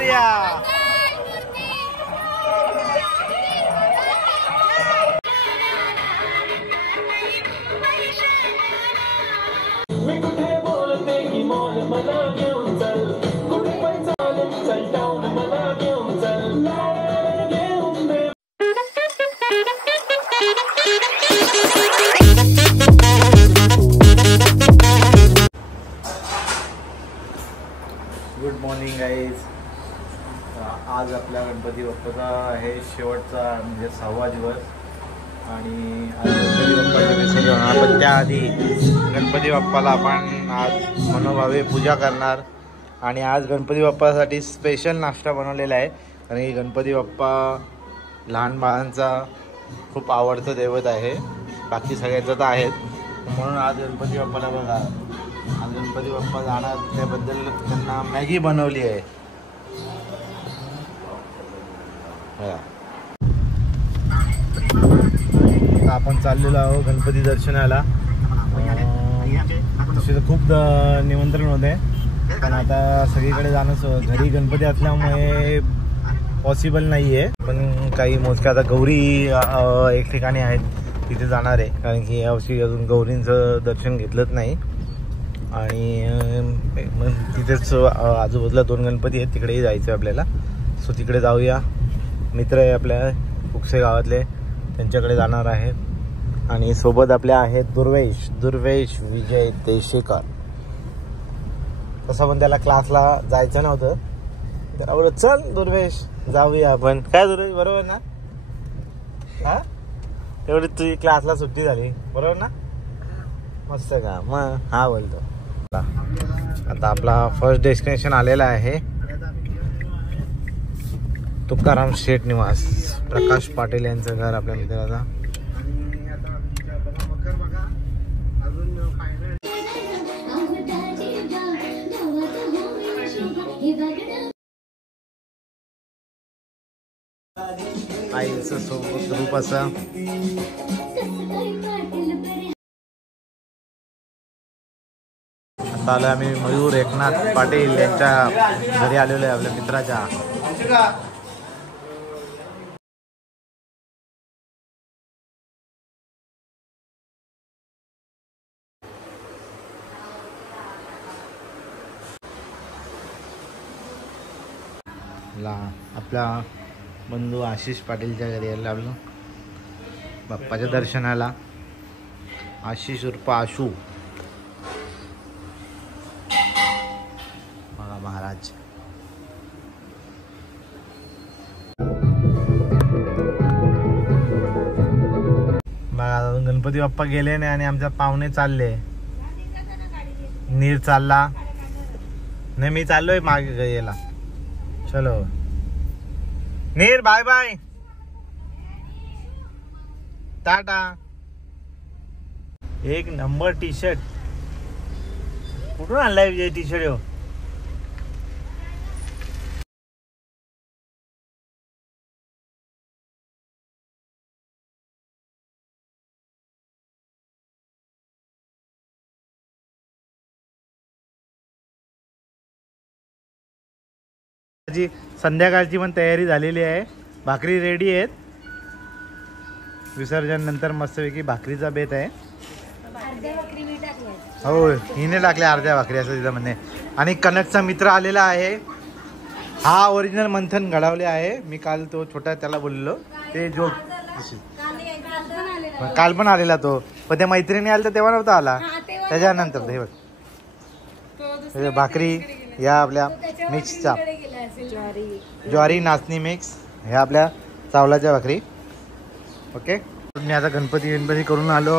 Morya. Good morning guys. आज आपल्या गणपती बाप्पाचा आहे शेवटचा म्हणजे 6वा दिवस आणि आज गणपती बाप्पाचं विसर्जन. आपण त्याआधी गणपती बाप्पाला आपण आज मनोभावे पूजा करणार आणि आज गणपती बाप्पासाठी स्पेशल नाश्ता बनवलेला आहे. आणि गणपती बाप्पा लहान बाळांचा खूप आवडतं दैवत आहे, बाकी सगळ्यांचं तर आहेत. म्हणून आज गणपती बाप्पाला बघा, आज गणपती बाप्पा जाणार त्याबद्दल त्यांना मॅगी बनवली आहे. आता आपण चाललेलो आहोत गणपती दर्शनाला. तसे तर खूप निमंत्रण होते, पण आता सगळीकडे जाणं घरी गणपती असल्यामुळे पॉसिबल नाही आहे. पण काही मोजक्या आता गौरी एक ठिकाणी आहेत तिथे जाणार आहे, कारण की यावर्षी अजून गौरींचं दर्शन घेतलंच नाही. आणि मग तिथेच आजूबाजूला 2 गणपती आहेत, तिकडेही जायचं आहे आपल्याला. सो तिकडे जाऊया. मित्र आहे आपल्या कुकसे गावातले, त्यांच्याकडे जाणार आहेत. आणि सोबत आपल्या आहेत दुर्वेश विजय देशेकर. तसं पण त्याला क्लासला जायचं नव्हतं, तर बोलत चल दुर्वेश जाऊया आपण. काय दुर्वेश, बरोबर ना? हा, तेवढी तुझी क्लासला सुट्टी झाली, बरोबर ना? मस्त का मग. हा बोलतो. आता आपला फर्स्ट डेस्टिनेशन आलेला आहे, तुकाराम शेठ निवास. प्रकाश पाटील यांचं घर आपल्या मित्राचा. आईचं सोबत ग्रुप असं. आता आलो आम्ही मयूर एकनाथ पाटील यांच्या घरी आलेलो आहे, आपल्या मित्राच्या. आपला बंधू आशिष पाटीलच्या घरी आलो आपलं बाप्पाच्या दर्शनाला. आशिष उर्फ आशू महाराज. बघा गणपती बाप्पा गेले नाही आणि आमच्या पाहुणे चालले. नीर चालला नाही, मी चाललोय मागे याला. चलो नीर, बाय बाय, टाटा. एक नंबर टी शर्ट कुठून आणलाय विजय टी शर्ट? संध्याकाळची पण तयारी झालेली आहे, भाकरी रेडी आहेत. विसर्जन नंतर मस्तपैकी भाकरीचा बेत आहे. हो, हिने टाकल्या अर्ध्या भाकरी असं तिथं म्हणणे. आणि कनकचा मित्र आलेला आहे, हा ओरिजिनल मंथन घडवले आहे. मी काल तो छोटा त्याला बोललो, ते जो काल पण आलेला तो, पण त्या मैत्रिणी आल्या तर तेव्हा नव्हता आला, त्याच्यानंतर. हे बघ भाकरी या आपल्या मिक्सच्या, ज्वारी नाचणी मिक्स, ह्या आपल्या चावलाच्या भाकरी. ओके, मी आता गणपती करून आलो,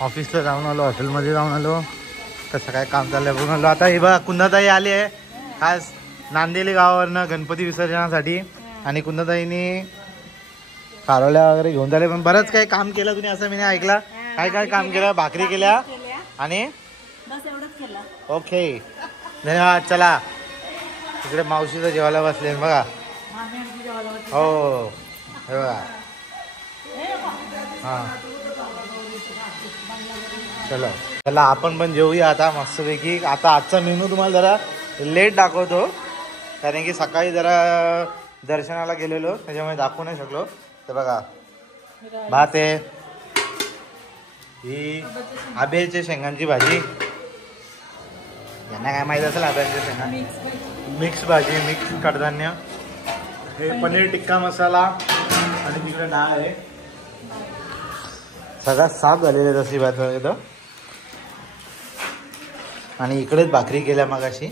ऑफिसला जाऊन आलो, हॉटेलमध्ये जाऊन आलो, कसं काय काम चाललंय बघून आलो. आता हे बघा कुंदाताई आली आहे खास नांदेली गावावरनं गणपती विसर्जनासाठी. आणि कुंदाताईने कारवल्या वगैरे घेऊन झाले, पण बरंच काही काम केलं तुम्ही असं मी नाही ऐकला. काय काम केलं? भाकरी केल्या आणि ओके, धन्यवाद. चला तिकडे मावशीचं जेवायला बसले बघा. हो हे बघा. हां चलो चला आपण पण जेवूया आता मस्तपैकी. आता आजचा मेनू तुम्हाला जरा लेट दाखवतो, कारण की सकाळी जरा दर्शनाला गेलेलो त्याच्यामुळे दाखवू नाही शकलो. तर बघा भात आहे, ही आंब्याच्या शेंगांची भाजी, यांना काय माहीत असेल आंब्याच्या शेंगा, मिक्स भाजी, मिक्स कडधान्य, हे पनीर टिक्का मसाला आणि तिकडे डाळ आहे. सगळा साफ झालेला आहे तशी भात इथं. आणि इकडेच भाकरी केल्या मगाशी.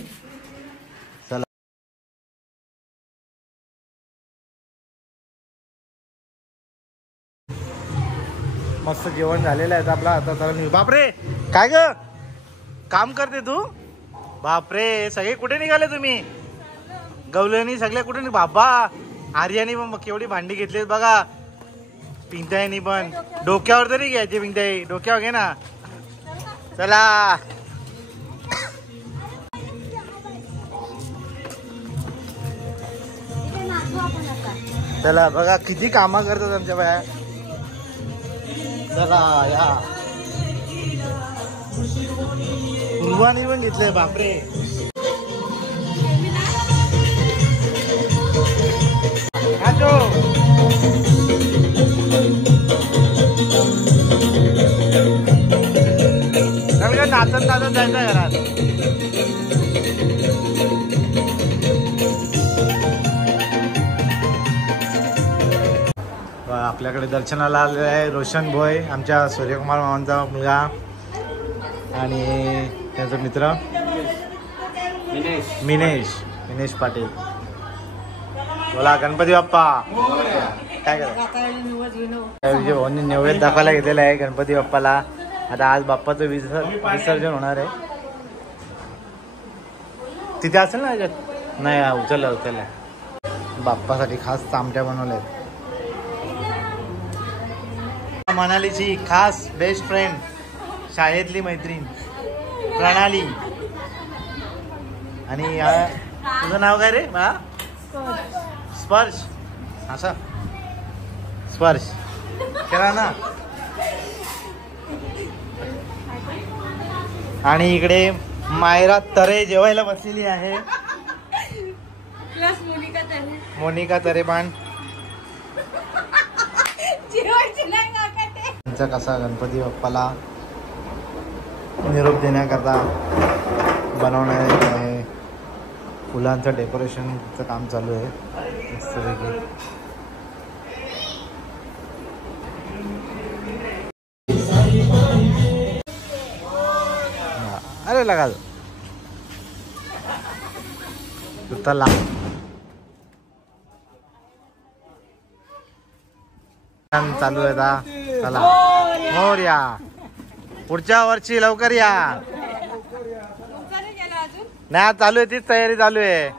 चला मस्त जेवण झालेलं आहे आपला. आता चला. बापरे काय ग काम करते तू? बापरे सगळे कुठे निघाले तुम्ही? गवल्यानी सगळे कुठे नाही बाबा. आर्यानी मग केवढी भांडी घेतलीत बघा. पिंताईनी पण डोक्यावर तरी घ्यायची. पिंताई डोक्यावर घे ना. चला चला बघा किती कामं करतात आमच्या बाया. चला या पूर्वानी पण घेतलंय. बापरे नाचत नाचत जायचं घरात. आपल्याकडे दर्शनाला आलेला आहे रोशन भोय, आमच्या सूर्यकुमार मामांचा मुलगा आणि त्यांचा मित्र मिनेश पाटील. बोला गणपती बाप्पा. काय करा नैवेद्य दाखवायला घेतलेला आहे गणपती बाप्पाला. आता आज बाप्पाचं विसर्जन होणार आहे. तिथे असेल ना याच्यात? नाही उचललं. बाप्पासाठी खास चामट्या बनवल्या आहेत. मनालीची खास बेस्ट फ्रेंड, शाळेतली मैत्रीण प्रणाली. आणि तुझं नाव काय रे बा? स्पर्श. असा स्पर्श केला ना. आणि इकडे मायरा तरे जेवायला बसलेली आहे. मोनिका तरे पण कसा गणपती बाप्पाला निरोप देण्याकरता बनवण्यात आहे. फुलांचं डेकोरेशनचं काम चालू आहे मस्तपैकी. अरे लगा चला चालू आहे आता. चला मोरया पुढच्या वर्षी लवकर या. नाही चालू आहे तीच तयारी चालू आहे.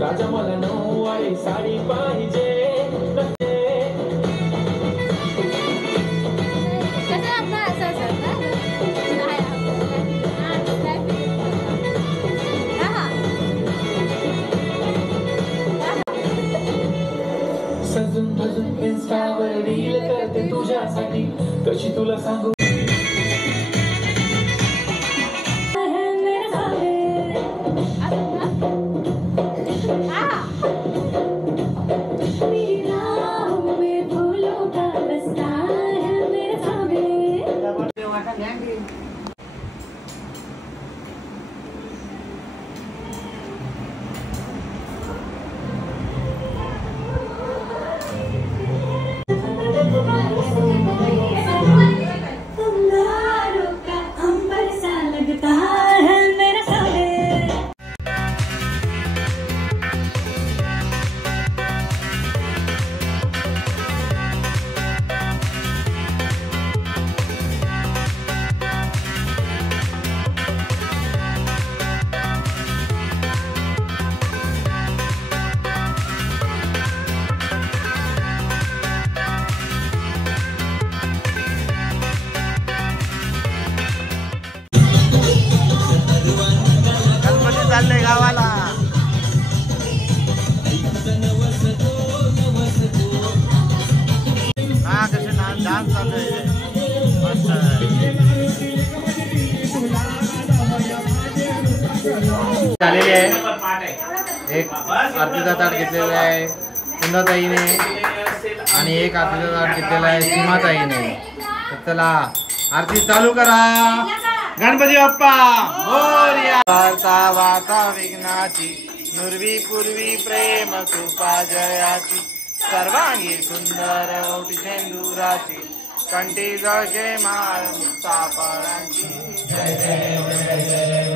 राजा मला नऊवारी साडी पाहिजे. सजून भजून इन्स्टावर रील करते तुझ्यासाठी, कशी तुला सांगू. डान्स चालू आहे मस्त. झालेली आहे. एक आरतीचा ताट घेतलेला आहे कुंदाताईने आणि एक आरतीचा ताट घेतलेला आहे सीमाताईने. तर चला आरती चालू करा. गणपती बाप्पा मोरया. वार्ता वार्ता विघ्नाची नुरवी पूर्वी प्रेम कृपा जयाची सर्वांगी सुंदर ओटी सेंदुराची कंठी जळके माळ मुक्ताफळांची. जय देव जय देव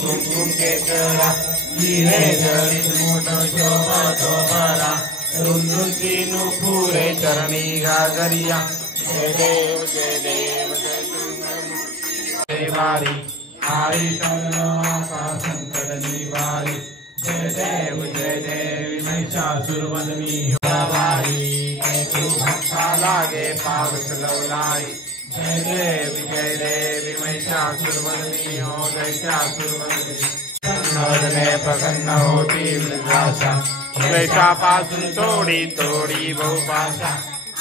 कुमकुम केसरा हिरे जळीत मोठ शोभतो बरा रुंदुंची नुपुरे चरणी गागरिया. जय देव जय देव जय वारी हरी शरणवासा संकट निवारी. जय देव महिषासुरवदनी वारी भक्ता लागे पावस लवलाई. जय देवी महिषासुरवदनी हो दैत्यासुरवदनी. प्रसन्न होती वृद्धाशा क्लेशापासून तोडी तोडी बहुभाषा.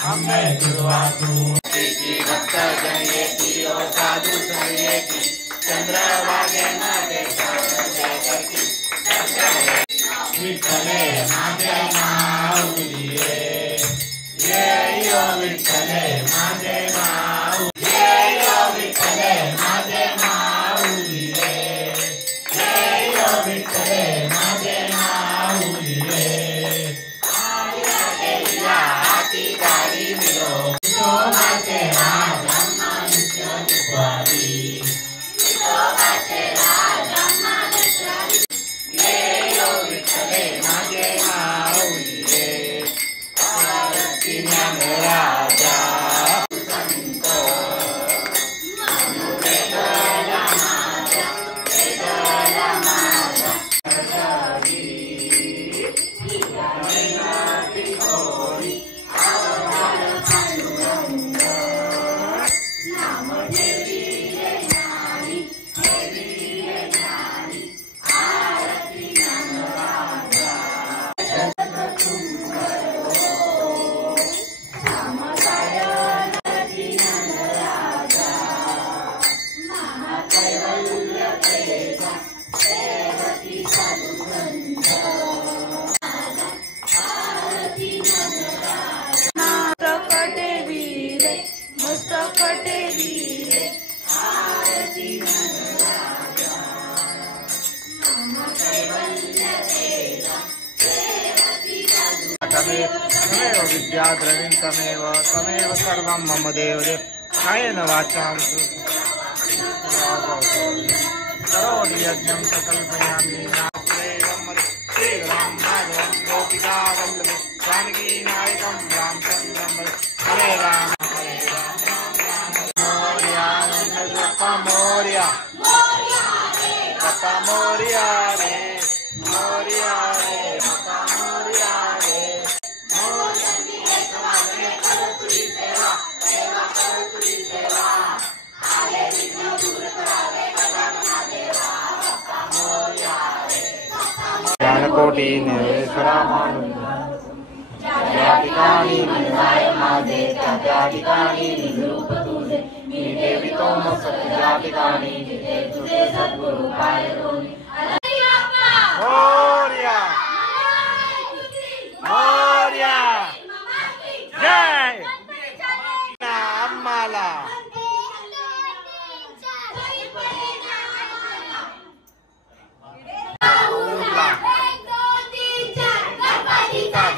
अंबे दुर्वासू भक्त जयती ओ साधू संयेती चंद्रभागे मध्ये करती. विठ्ठले माझे माऊली ये यो विठ्ठले माझे माऊली ये यो विठ्ठले माझे माऊली ये यो विठ्ठले माझे माऊली हाती गाडी मिळो शोभाचे राज ब्रह्मा नित्य दुपारी. शोभाचे राज ब्रह्मा नित्य ये यो विठ्ठले माझे माऊली आरती ज्ञान राजा संत वेदला माझा वेदला माझा तमेव विद्या द्रविण तमेव सर्वं मम देवदेव. कायेन वाचां करोमि यज्ञं सकल्पयामि नास्तेवं श्रीराम माधवं गोपिकावल्लभं जानकी नायकं रामचन्द्रं हरे राम मोरया गणपति मोरया बाप्पा मोरया रे मोरया रे बाप्पा मोरया रे. ज्ञानकोटी निर्वेश्वरा मानून ज्या ठिकाणी निर्णय माझे त्या ठिकाणी निजरूप तुझे मी ठेवितो मस्तक ज्या ठिकाणी जिथे तुझे सद्गुरु पाय दोन्ही. मोरया मोरया जय आम्हाला.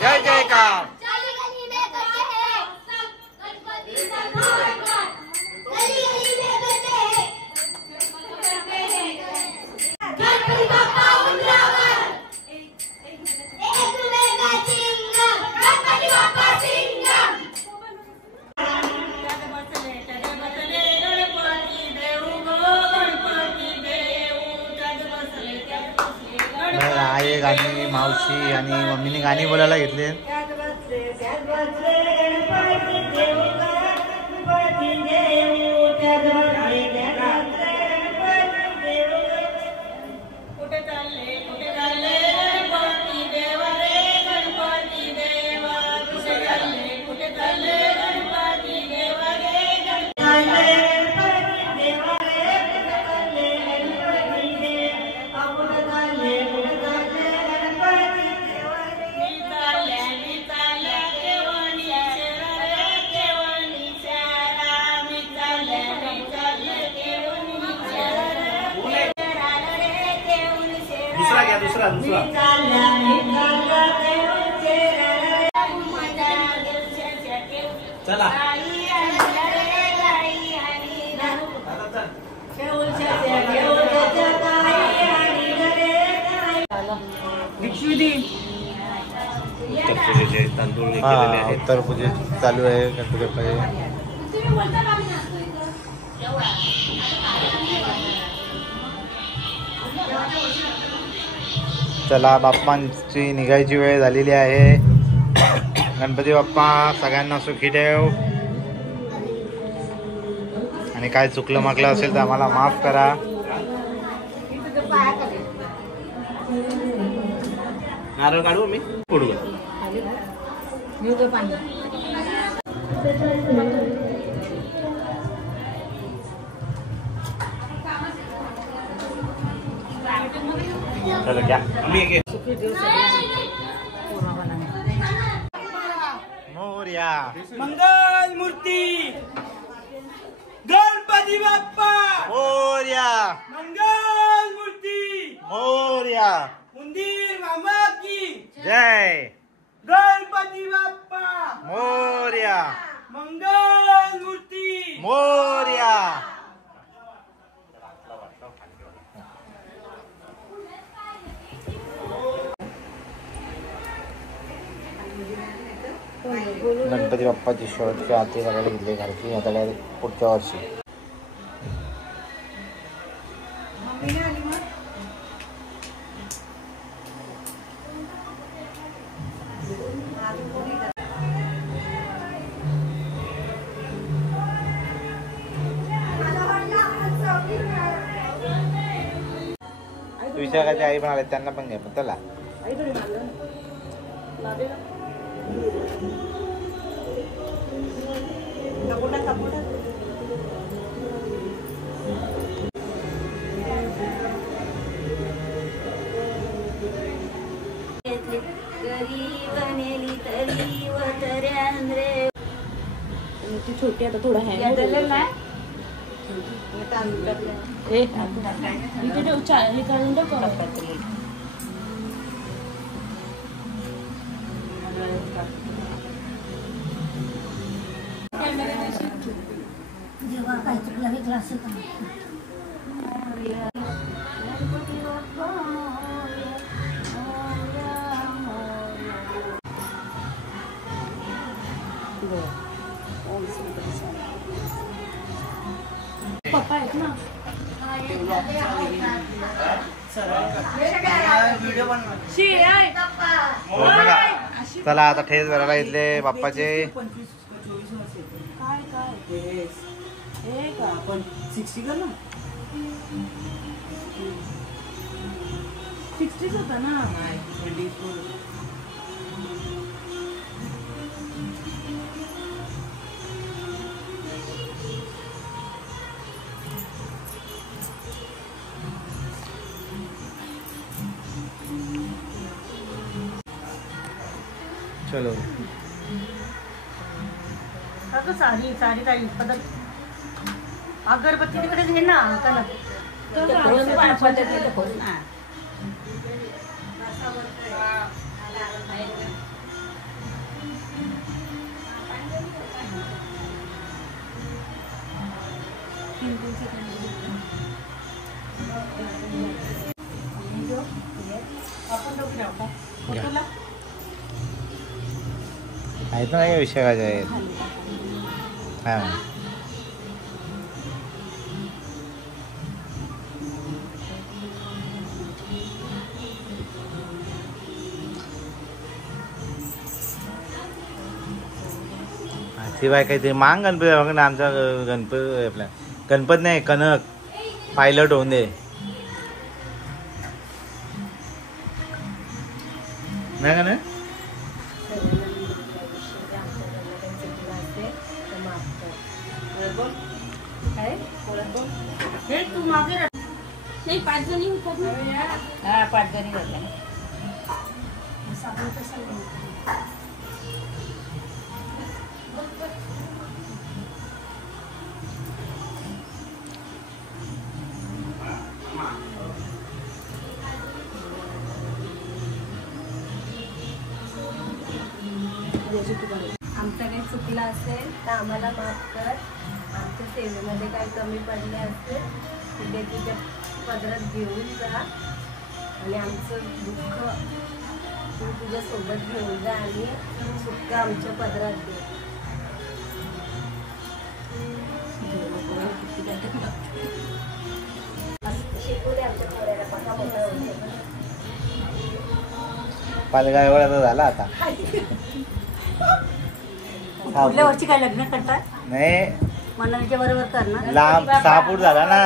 जय जयकार. आई गाणी मावशी आणि मम्मीने गाणी बोलायला घेतले. चला उत्तर पूजे चालू आहे गणपती बाप्पाचे. चला बाप्पांची निघायची वेळ झालेली आहे. गणपती बाप्पा सगळ्यांना सुखी ठेव. आणि काय चुकलं मागलं असेल तर आम्हाला माफ करा. नारळ काढू मी फोडू. चलो क्या मोरया मंगल मूर्ती गणपती बाप्पा मोरया मंगल मूर्ती मोरया मंदिर मामा की जय गणपती बाप्पा मोरया मंगल मूर्ती मोरया. गणपती बाप्पाची शेवटची आरती करायला घेतली घरची. आता काय पुढच्या वर्षी. विशाखाची आई पण आले त्यांना पण घ्या पण त्याला छोटी आता थोडा है जेव्हा काय चुकलं क्लास पप्पा आहेत ना. चला आता ठेस भरायला इथले बाप्पाचे. आपण 60 कर ना 60 होता ना. 24 चलो साडी साडी काही पद्धत अगरबत्ती तिकडे घे ना त्याला आहेत ना विषय काय आहेत. हा ती बाय काहीतरी मांग गणपती ना आमचा गणपती आपला गणपत नाही कनक पायलट होऊन दे नाही का ना. तू मागे नाही 5 जणी होतात ना. हा 5 जणी होत्या. आमचं काही चुकलं असेल तर आम्हाला माफ कर. आमच्या सेवेमध्ये काही कमी पडले असेल तर तुझ्या पदरात घेऊन जा आणि आमचं दुःख तू तुझ्यासोबत घेऊन जा आणि सुख आमच्या पदरात दे. शिकवले आमच्या पोराला बघा मोठा होते. पालगाव एवढा झाला आता. पुढल्या वर्षी काय लग्न करतात? नाही मनाच्या बरोबर करणार. लांब 6 फूट झाला ना.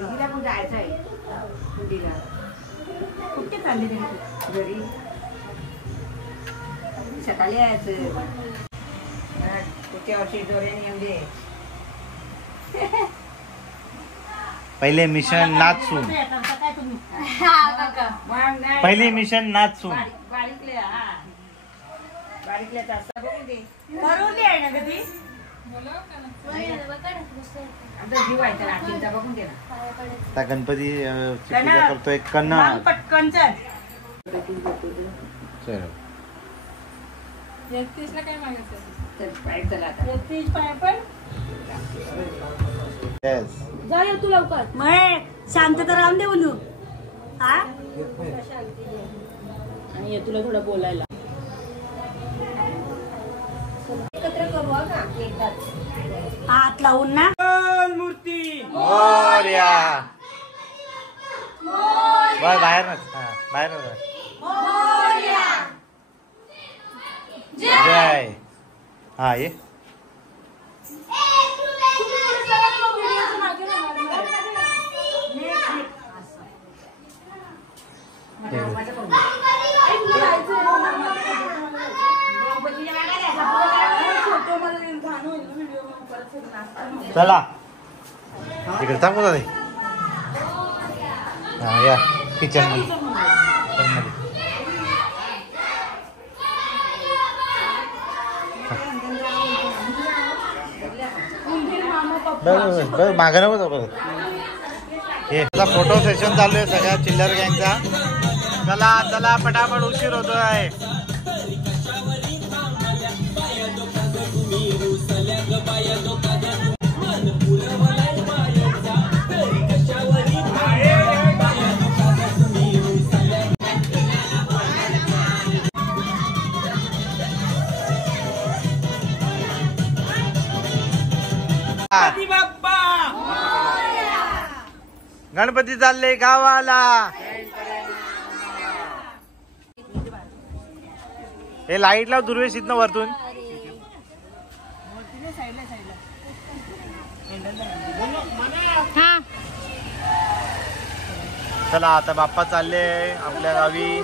हिला पण जायचं आहे कुठीला. कुठे चालली तरी घरी सकाळी यायचं. पुढच्या वर्षी जोऱ्याने येऊ दे. पहिले मिशन नाचून. काय तुम्ही पहिले मिशन नाचून. करून दे आहे ना कधी. बघून दे आता गणपती पूजा करतोय कन्नड. पटकन चल. चलो जगदीशला काय मागायचं? जगदीश पाय पण येस. जा ये तू लवकर. मग शांतता राहून दे बोलू. हा आणि ये तुला थोडं बोलायला. एकत्र करू का एकदाच. हात लावून ना. मोरया. बस बाहेर ना. बाहेर ना. जय. हा ये. चला इकडे थांबू दादा. हा या किचन मध्ये. बरं मागं नको परत. हे फोटो सेशन चालू आहे सगळ्या चिल्लर गँगचा. चला चला पटापट उशीर होतोय. गणपती चालले गावाला. हे लाईट लाव दुर्वेश इथनं वरतून. चला आता बाप्पा चालले आपल्या गावी.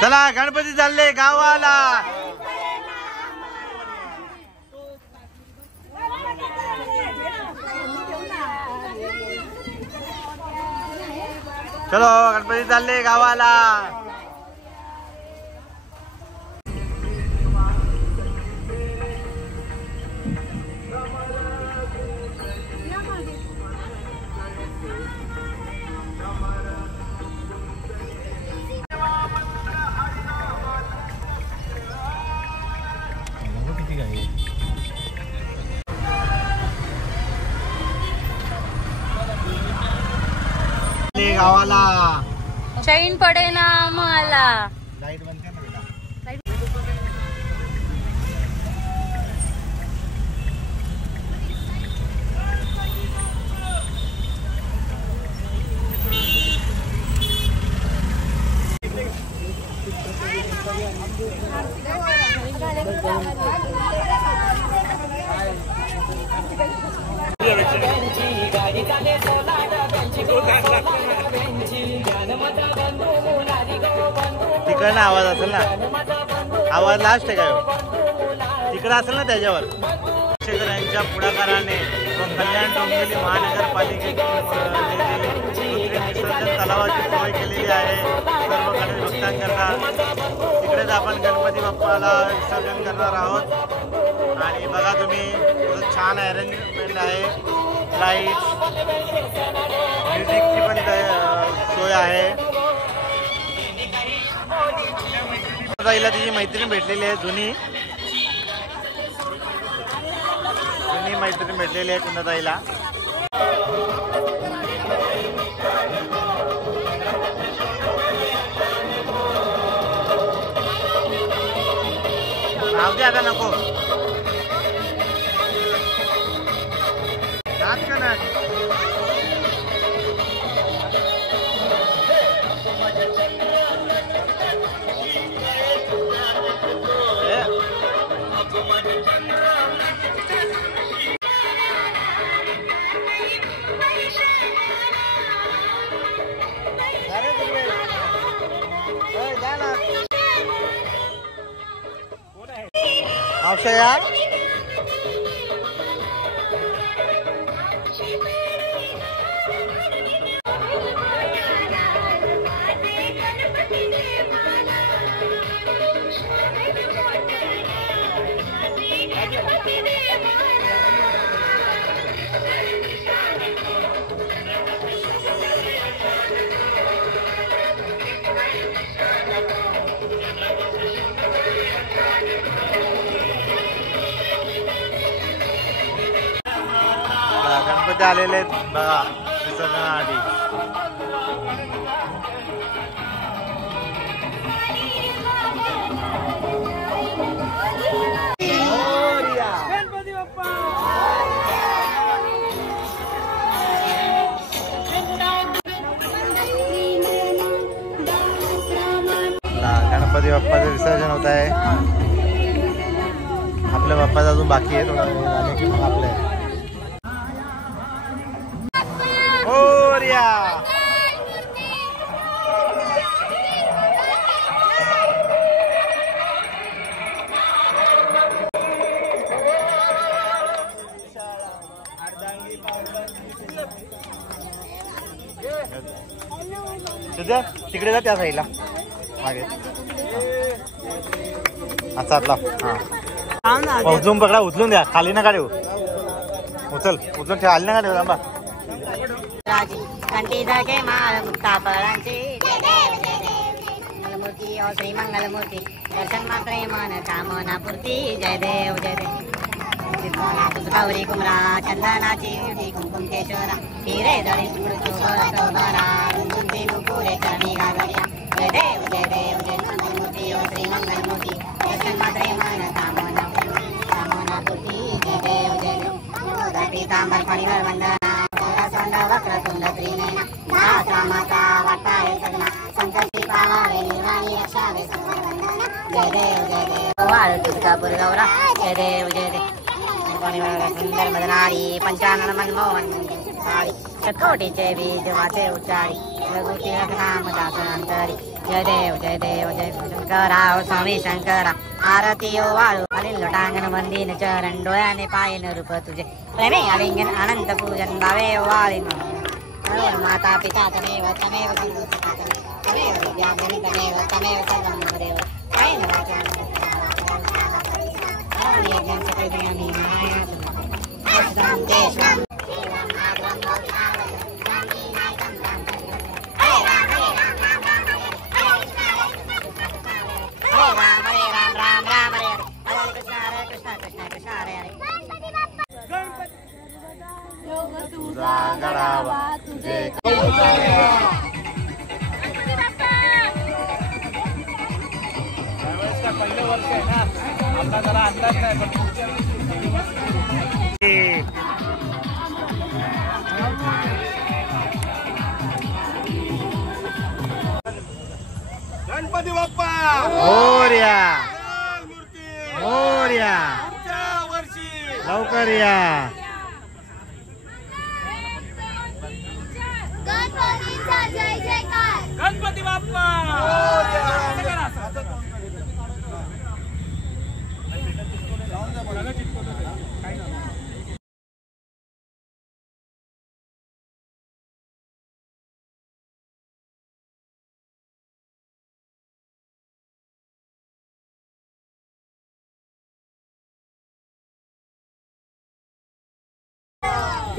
चला गणपती चालले गावाला. चलो गणपती चालले गावाला. गावाला चैन पडे ना मला. लाईट बंद कर ना बेटा. तिकडनं आवाज असेल ना. आवाज लास्ट आहे काय तिकडं असेल ना त्याच्यावर. शेखर यांच्या पुढाकाराने कल्याण डोंबिवली महानगरपालिकेने तलावाची सोय केलेली आहे सर्व गणेश भक्तांकरता. तिकडेच आपण गणपती बाप्पाला विसर्जन करणार आहोत. आणि बघा तुम्ही छान अरेंजमेंट आहे. लाईट म्युझिकची पण सोय आहे. ताईला तिची मैत्रीण भेटलेली आहे. जुनी मैत्रीण भेटलेली आहे कुंदाताईला. राहू दे आता नको नाच का नाच. मावशया गणपती आलेले आहेत बघा विसर्जनाआधी. गणपती बाप्पाचं विसर्जन होत आहे. आपल्या बाप्पाचा अजून बाकी आहे. थोडा वेळ झाले की मग आपलं तुझ्या तिकडे जा त्या साईडला मागे. अच्छा आतला हा उचलून पकडा. उचलून द्या. खाली नका देऊ. उचलून ठेवा. खाली नका देऊ. थांबा. कंठी धके माळ मुक्ता फळांची मंगलमूर्ती ओ श्री मंगलमूर्ती दर्शन मात्रे मन कामना पूर्ती. जय देव जय देव. गौरी कुमरा चंदनाची युती कुंकुम केशरा हिरे दळी सोबरा कुंकुमती नुपुरे चरणी घागरिया. जय देव जय देव जय मंगलमूर्ती ओ श्री मंगलमूर्ती दर्शन मात्रे मन कामना पूर्ती. जय देव जय देव. पीतांबर फणीवर वंदना संद वक्रतुंड त्रिनेना दास रामाचा वाटाळे सगना संकटी पावावे निर्वाणी रक्षावे सर्ववंदना. जय देव जय देव. वाळ तुळजापूर गौरा. जय देव जय देव. सुंदर मदनारी पंचानन मनमोहन सारी शतकोटीचे बीज वाचे उच्चारी रघुती नाम दासनांतरी. जय देव जय देव जय शंकरा ओ स्वामी शंकरा. आरती ओ वाळू अलिल लोटांगण वंदीन चरण डोळ्याने पायन रूप तुझे प्रेमे आलिंगन अनंत पूजन भावे ओ वाळी माता पिता तमेव तमेव तमेव विद्या गणितमेव तमेव सर्वं मम देव. कायेन वाचा पहिलं वर्ष आहे ना आपला जरा अंदाज नाही गणपती बाप्पा मोरया मूर्ती मोरया वर्षी लवकर या. गणपती बाप्पा.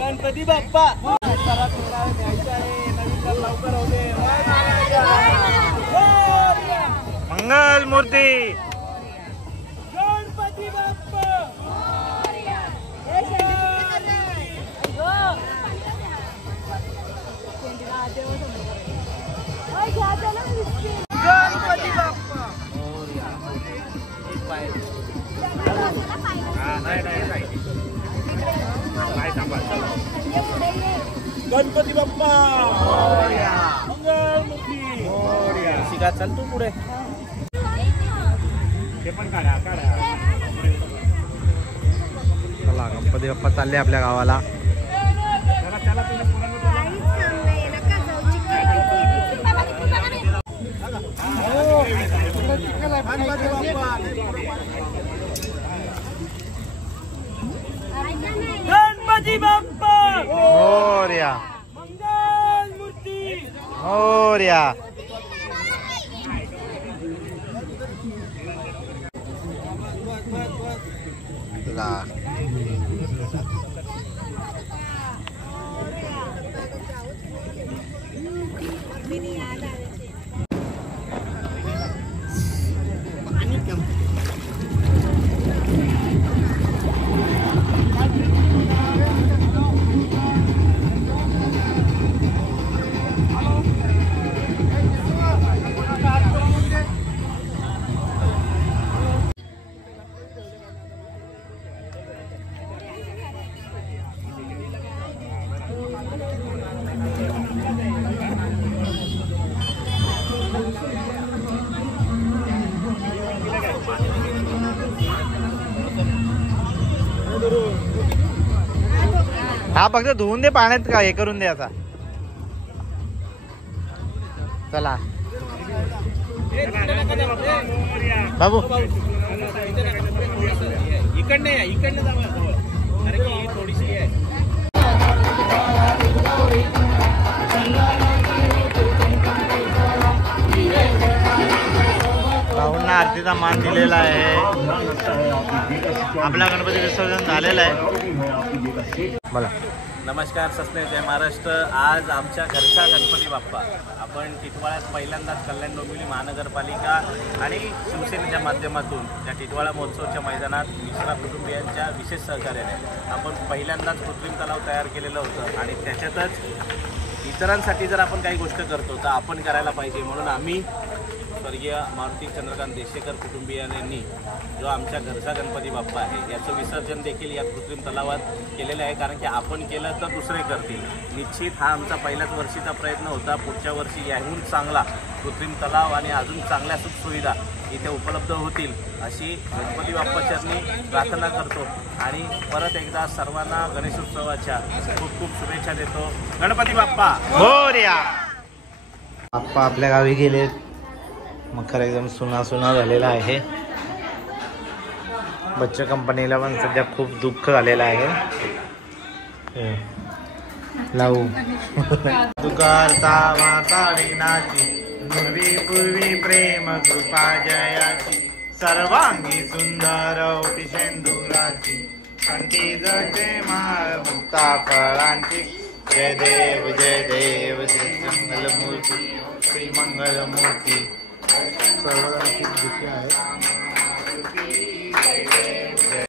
गणपती बाप्पा मंगल मूर्ती. गणपती बाप्पा गणपती बाप्पा. गणपती बाप्पा मंगलमुखी. शिका चल तू पुढे. ते पण काढा काढा. चला गणपती बाप्पा चालले आपल्या गावाला. गणपती बाप्पा मोरया मंगल मूर्ती. मोरया. ला हा फक्त धुवून दे पाण्यात का हे करून दे आता. चला बाबू इकडने या इकडने जावा. अरे की थोडीशी आहे. भाऊंना आरतीचा मान दिलेला आहे. आपला गणपती विसर्जन झालेला आहे. बोला. नमस्कार सस्ने जय महाराष्ट्र. आज आमच्या घरचा गणपती बाप्पा आपण टिटवाळ्यात पहिल्यांदाच कल्याण डोंबिवली महानगरपालिका आणि शिवसेनेच्या माध्यमातून त्या टिटवाळा महोत्सवच्या मैदानात मिश्रा कुटुंबियांच्या विशेष सहकार्याने आपण पहिल्यांदाच कृत्रिम तलाव तयार केलेलं होतं. आणि त्याच्यातच इतरांसाठी जर आपण काही गोष्ट करतो तर आपण करायला पाहिजे म्हणून आम्ही स्वर्गीय मारुती चंद्रकांत देशेकर कुटुंबियांनी जो आमच्या घरचा गणपती बाप्पा आहे याचं विसर्जन देखील या कृत्रिम तलावात केलेलं आहे. कारण की आपण केलं तर दुसरे करतील. निश्चित हा आमचा पहिल्याच वर्षीचा प्रयत्न होता. पुढच्या वर्षी याहून चांगला कृत्रिम तलाव आणि अजून चांगल्या सुखसुविधा इथे उपलब्ध होतील अशी गणपती बाप्पाचरणी प्रार्थना करतो. आणि परत एकदा सर्वांना गणेशोत्सवाच्या खूप खूप शुभेच्छा देतो. गणपती बाप्पा मोरया. बाप्पा आपल्या गावी गेलेत. मखर एकदम सुना सुना झालेला आहे. बच्चा कंपनीला पण सध्या खूप दुःख झालेलं आहे. लावू दुकारता माता विनाची पूर्वी पूर्वी प्रेम कृपा जयाची सर्वांगी सुंदर ओटी शेंदुराची कंठी जचे माळ मुक्ता फळांची. जय देव जय देव श्री मंगलमूर्ती श्री मंगलमूर्ती.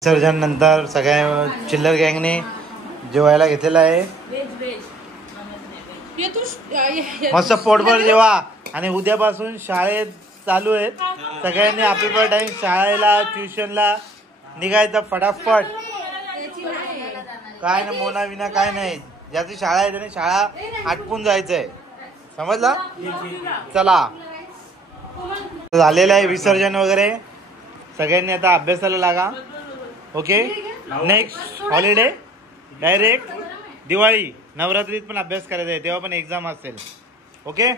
विसर्जन नंतर सगळ्या चिल्लर गँगने जेवायला घेतलेला आहे. मस्त पोटभर जेवा. आणि उद्यापासून शाळेत चालू आहेत. सगळ्यांनी आपल्या टाइम शाळेला ट्युशनला निघायचं फटाफट. काय ना मोना विना काय नाही. ज्याची शाळा आहे त्याने शाळा आटपून जायचंय. समजला. चला झालेलं आहे विसर्जन वगैरे. सगळ्यांनी आता अभ्यासाला लागा. Okay. Next holiday direct Diwali नवरात्रीत पण अभ्यास करायचा आहे. तेव्हा पण एक्झाम असेल. ओके.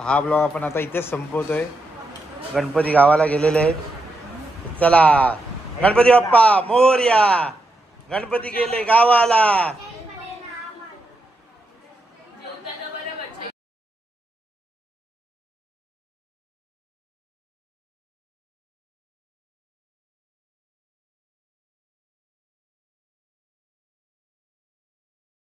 हा ब्लॉग आपण आता इथेच संपवतोय. गणपती गावाला गेलेले आहेत. चला गणपती बाप्पा मोरया. गणपती गेले गावाला.